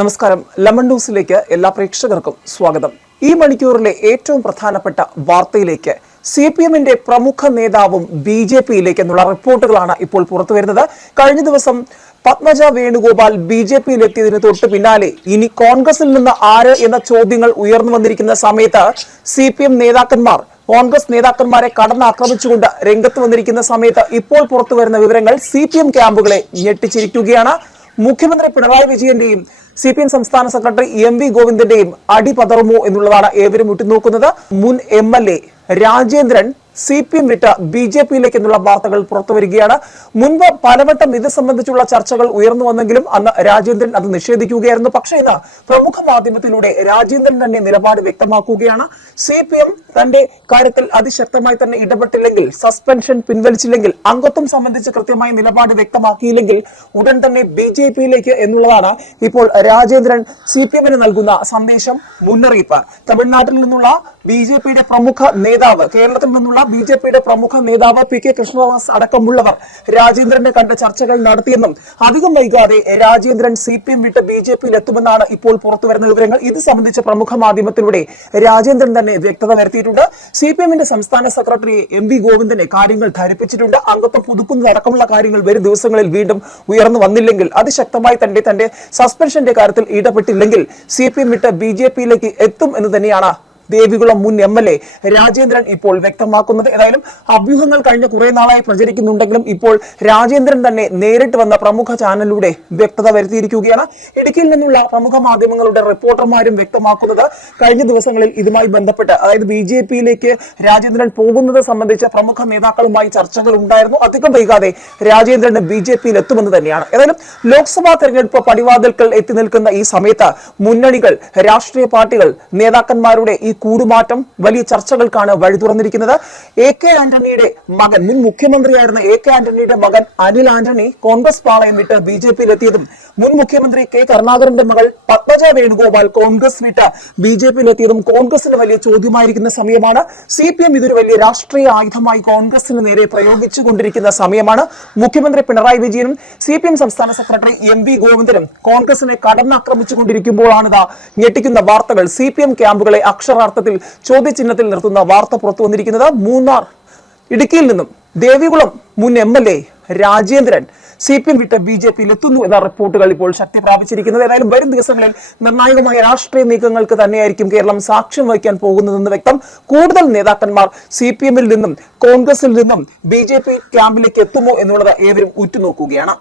നമസ്കാരം. ലെമൺ ന്യൂസിലേക്ക് എല്ലാ പ്രേക്ഷകർക്കും സ്വാഗതം. ഈ മണിക്കൂറിലെ ഏറ്റവും പ്രധാനപ്പെട്ട വാർത്തയിലേക്ക് CPMന്റെ പ്രമുഖ നേതാവും BJPയിലേക്ക് എന്നുള്ള റിപ്പോർട്ടുകളാണ് ഇപ്പോൾ പുറത്തുവരുന്നത്. കഴിഞ്ഞ ദിവസം പത്മജ വേണുഗോപാൽ BJPയിലെത്തിയതിന് തൊട്ട് പിന്നാലെ ഇനി കോൺഗ്രസിൽ നിന്ന് ആര് എന്ന ചോദ്യങ്ങൾ ഉയർന്നു വന്നിരിക്കുന്ന സമയത്ത് CPM നേതാക്കന്മാർ കോൺഗ്രസ് നേതാക്കന്മാരെ കടന്നാക്രമിച്ചുകൊണ്ട് രംഗത്ത് വന്നിരിക്കുന്ന സമയത്ത് ഇപ്പോൾ പുറത്തുവരുന്ന വിവരങ്ങൾ CPM ക്യാമ്പുകളെ ഞെട്ടിച്ചിരിക്കുകയാണ്. മുഖ്യമന്ത്രി പിണറായി വിജയന്റെയും CPM സംസ്ഥാന സെക്രട്ടറി MV ഗോവിന്ദന്റെയും അടി പതറുമോ എന്നുള്ളതാണ് ഏവരും ഉറ്റുനോക്കുന്നത്. മുൻ MLA രാജേന്ദ്രൻ CPM വിട്ട് BJPയിലേക്ക് എന്നുള്ള വാർത്തകൾ പുറത്തുവരികയാണ്. മുൻപ് പലവട്ടം ഇത് സംബന്ധിച്ചുള്ള ചർച്ചകൾ ഉയർന്നു വന്നെങ്കിലും അന്ന് രാജേന്ദ്രൻ അത് നിഷേധിക്കുകയായിരുന്നു. പക്ഷേ ഇന്ന് പ്രമുഖ മാധ്യമത്തിലൂടെ രാജേന്ദ്രൻ തന്നെ നിലപാട് വ്യക്തമാക്കുകയാണ്. CPM തന്റെ കാര്യത്തിൽ അതിശക്തമായി തന്നെ ഇടപെട്ടില്ലെങ്കിൽ, സസ്പെൻഷൻ പിൻവലിച്ചില്ലെങ്കിൽ, അംഗത്വം സംബന്ധിച്ച് കൃത്യമായ നിലപാട് വ്യക്തമാക്കിയില്ലെങ്കിൽ ഉടൻ തന്നെ BJPയിലേക്ക് എന്നുള്ളതാണ് ഇപ്പോൾ രാജേന്ദ്രൻ CPMന് നൽകുന്ന സന്ദേശം, മുന്നറിയിപ്പ്. തമിഴ്നാട്ടിൽ നിന്നുള്ള BJPയുടെ പ്രമുഖ നേതാവ്, കേരളത്തിൽ നിന്നുള്ള BJPയുടെ പ്രമുഖ നേതാവ് PK കൃഷ്ണദാസ് അടക്കമുള്ളവർ രാജേന്ദ്രനെ കണ്ട് ചർച്ചകൾ നടത്തിയെന്നും അധികം വൈകാതെ രാജേന്ദ്രൻ CPM വിട്ട് BJPയിൽ എത്തുമെന്നാണ് ഇപ്പോൾ പുറത്തുവരുന്ന വിവരങ്ങൾ. ഇത് സംബന്ധിച്ച് പ്രമുഖ മാധ്യമത്തിലൂടെ രാജേന്ദ്രൻ തന്നെ വ്യക്തത വരുത്തിയിട്ടുണ്ട്. CPMന്റെ സംസ്ഥാന സെക്രട്ടറി MV ഗോവിന്ദനെ കാര്യങ്ങൾ ധരിപ്പിച്ചിട്ടുണ്ട്. അംഗത്വം പുതുക്കുന്നതടക്കമുള്ള കാര്യങ്ങൾ വരും ദിവസങ്ങളിൽ വീണ്ടും ഉയർന്നു വന്നില്ലെങ്കിൽ, അതിശക്തമായി തന്റെ സസ്പെൻഷന്റെ കാര്യത്തിൽ ഇടപെട്ടില്ലെങ്കിൽ CPM വിട്ട് BJPയിലേക്ക് എത്തും എന്ന് തന്നെയാണ് ദേവികുളം മുൻ MLA രാജേന്ദ്രൻ ഇപ്പോൾ വ്യക്തമാക്കുന്നത്. ഏതായാലും അഭ്യൂഹങ്ങൾ കഴിഞ്ഞ കുറെ നാളായി പ്രചരിക്കുന്നുണ്ടെങ്കിലും ഇപ്പോൾ രാജേന്ദ്രൻ തന്നെ നേരിട്ട് വന്ന പ്രമുഖ ചാനലിലൂടെ വ്യക്തത വരുത്തിയിരിക്കുകയാണ്. ഇടുക്കിയിൽ നിന്നുള്ള പ്രമുഖ മാധ്യമങ്ങളുടെ റിപ്പോർട്ടർമാരും വ്യക്തമാക്കുന്നത് കഴിഞ്ഞ ദിവസങ്ങളിൽ ഇതുമായി ബന്ധപ്പെട്ട്, അതായത് BJPയിലേക്ക് രാജേന്ദ്രൻ പോകുന്നത് സംബന്ധിച്ച പ്രമുഖ നേതാക്കളുമായി ചർച്ചകൾ ഉണ്ടായിരുന്നു. അധികം വൈകാതെ രാജേന്ദ്രന് BJPയിൽ എത്തുമെന്ന് തന്നെയാണ്. ഏതായാലും ലോക്സഭാ തെരഞ്ഞെടുപ്പ് പടിവാതിൽക്കൽ എത്തി നിൽക്കുന്ന ഈ സമയത്ത് മുന്നണികൾ, രാഷ്ട്രീയ പാർട്ടികൾ, നേതാക്കന്മാരുടെ ഈ കൂടുമാറ്റം വലിയ ചർച്ചകൾക്കാണ് വഴി തുറന്നിരിക്കുന്നത്. AK ആന്റണിയുടെ മകൻ, മുൻ മുഖ്യമന്ത്രിയായിരുന്ന AK ആന്റണിയുടെ മകൻ അനിൽ ആന്റണി കോൺഗ്രസ് പാളയം വിട്ട് BJPയിൽ എത്തിയതും, മുൻ മുഖ്യമന്ത്രി K കരുണാകരന്റെ മകൾ പത്മജ വേണുഗോപാൽ കോൺഗ്രസ് വിട്ട് BJPയിൽ എത്തിയതും കോൺഗ്രസിന് വലിയ ചോദ്യമായിരിക്കുന്ന സമയമാണ്. CPM ഇതൊരു വലിയ രാഷ്ട്രീയ ആയുധമായി കോൺഗ്രസിന് നേരെ പ്രയോഗിച്ചുകൊണ്ടിരിക്കുന്ന സമയമാണ്. മുഖ്യമന്ത്രി പിണറായി വിജയനും CPM സംസ്ഥാന സെക്രട്ടറി MV ഗോവിന്ദനും കോൺഗ്രസിനെ കടന്നാക്രമിച്ചുകൊണ്ടിരിക്കുമ്പോഴാണ് ഞെട്ടിക്കുന്ന വാർത്തകൾ, CPM ക്യാമ്പുകളെ അക്ഷരാർത്ഥത്തിൽ ചോദ്യചിഹ്നത്തിൽ നിർത്തുന്ന വാർത്ത പുറത്തു വന്നിരിക്കുന്നത്. മൂന്നാർ, ഇടുക്കിയിൽ നിന്നും ദേവികുളം മുൻ MLA രാജേന്ദ്രൻ CPM വിട്ട് BJPയിൽ എത്തുന്നു എന്ന റിപ്പോർട്ടുകൾ ഇപ്പോൾ ശക്തി പ്രാപിച്ചിരിക്കുന്നത്. ഏതായാലും വരും ദിവസങ്ങളിൽ നിർണായകമായ രാഷ്ട്രീയ നീക്കങ്ങൾക്ക് തന്നെയായിരിക്കും കേരളം സാക്ഷ്യം വഹിക്കാൻ പോകുന്നതെന്ന് വ്യക്തം. കൂടുതൽ നേതാക്കന്മാർ CPMൽ നിന്നും കോൺഗ്രസിൽ നിന്നും BJP ക്യാമ്പിലേക്ക് എത്തുമോ എന്നുള്ളത് ഏവരും ഉറ്റുനോക്കുകയാണ്.